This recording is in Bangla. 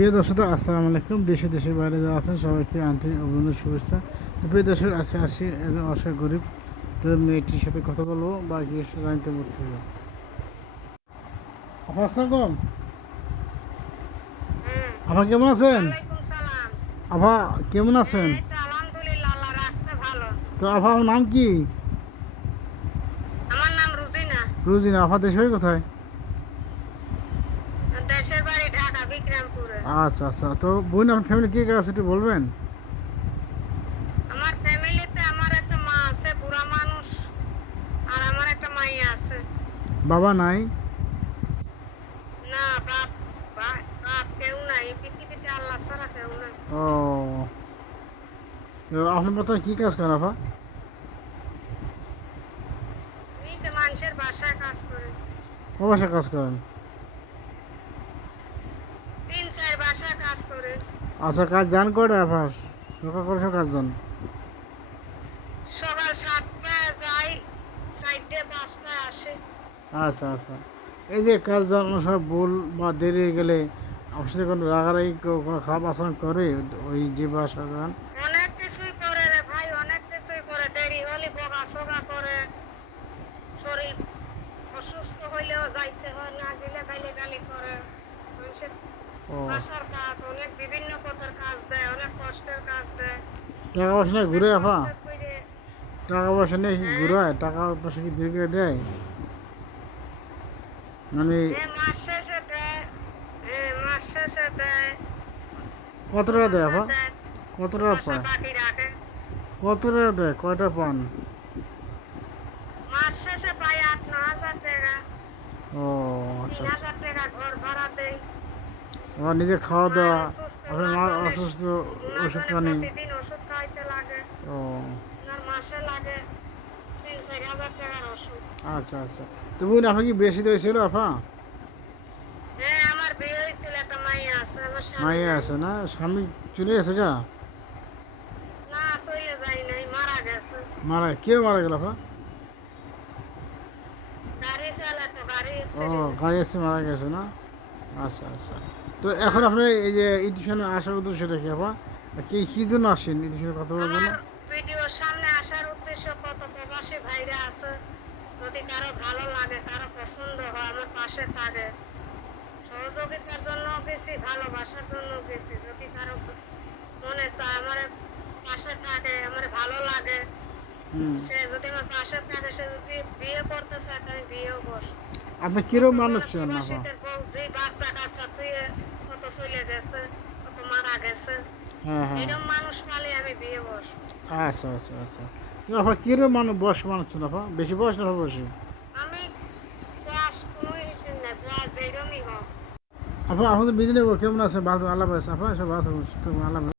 প্রিয় দর্শক আসসালামু আলাইকুম। দেশে দেশের বাইরে যারা আছেন সবাইকে আন্তরিক অভিনন্দন শুভেচ্ছা। তো প্রিয় দর্শক আসে আসি একজন অসহায় গরিব তো মেয়েটির সাথে কথা বলব বা গিয়ে জানতে করতে হবে আপা আসসালাম আপা কেমন আছেন? আপা কেমন আছেন? তো আপা নাম কি? আমার নাম রুজিনা। রুজিনা আপা দেশ বাড়ি কোথায় দেশের বাড়ি ঢাকা, বিক্রমপুরে। আচ্ছা আচ্ছা তো বোন আমার ফ্যামিলি কে কে আছে একটু বলবেন আমার ফ্যামিলিতে আমার একটা মা আছে, বুড়া মানুষ। আর আমার একটা মাইয়া আছে। বাবা নাই না, বাপ, বাপ কেউ নাই। পৃথিবীতে আল্লাহ ছাড়া কেউ নাই। ও তো আপনি প্রথমে কী কাজ করেন আপা মানুষের বাসায় কাজ করে। অবশ্যই কাজ করেন তিন চার বাসায় কাজ করে। আচ্ছা কাজ জান করে আপনার সকাল করে কাজ যান সকাল সাতটায় যাই, চারটে পাঁচটায় আসে। আচ্ছা আচ্ছা। এই যে কাজ যান সব ভুল বা দেরি হয়ে গেলে আপনার সাথে কোনো রাগারাগি কোনো খারাপ আচরণ করে ওই যে বাসা যান অনেক কিছুই করে রে ভাই অনেক কিছুই করে। দেরি হলে বগা সগা করে। শরীর অসুস্থ হইলেও যাইতে হয় না গেলে গালি গালি করে মানুষের বাসার কাজ অনেক বিভিন্ন পথের কাজ দেয় অনেক কষ্টের কাজ দেয়। টাকা পয়সা নিয়ে ঘুরে আপা। টাকা পয়সা নিয়ে ঘুরায়? টাকা পয়সা কি দীর্ঘ দেয়? মানে মাস শেষে দেয় হ্যাঁ মাস শেষে দেয়। কত টাকা দেয় আপা? কত টাকা পায়? কত টাকা দেয়? কয়টা পান? মাস শেষে পাই আট ন হাজার টাকা। ও আচ্ছা আচ্ছা। টাকা ঘর ভাড়া দেয়। আবার নিজে খাওয়া দাওয়া আপনার মা অসুস্থ ওষুধ পানি। ও। আপনার আচ্ছা আচ্ছা। তো বোন আপনি কি বেশি দিয়েছিল আপা? হ্যাঁ হয়েছিল মাইয়া আছে আমার না? স্বামী চলে গেছে গা? মারা গেছে। মারা মারা গেল আপা? ও গাড়ি এসে মারা গেছে না? আচ্ছা আচ্ছা। তো এখন আপনি এই যে ইডিশনে আসার উদ্দেশ্য দেখি আপা। কি কী জন্য আসছেন ইডিশনে কথা বলার জন্য? ভিডিওর সামনে আসার উদ্দেশ্য কত? প্রবাসী ভাইরা আছে। যদি কারও ভালো লাগে কারও পছন্দ হয় আমার পাশে থাকে। সহযোগিতার জন্য গেছি ভালোবাসার জন্য গেছি। যদি কারও মনে চায় আমার পাশে থাকে আমার ভালো লাগে সে যদি আমার পাশে থাকে সে যদি বিয়ে করতে চায় তাই বিয়েও বস আপনি কিরম মানুষ চান আপা? চলে গেছে কত মারা গেছে। হ্যাঁ হ্যাঁ। এরকম মানুষ পালে আমি বিয়ে বস আচ্ছা আচ্ছা আচ্ছা। আপা কীরকম মানুষ বয়স বেশি বয়স না আমি আপা আমাদের বিদিনে কেমন আছে ভালো আল্লাহ আপা সব ভালো আল্লাহ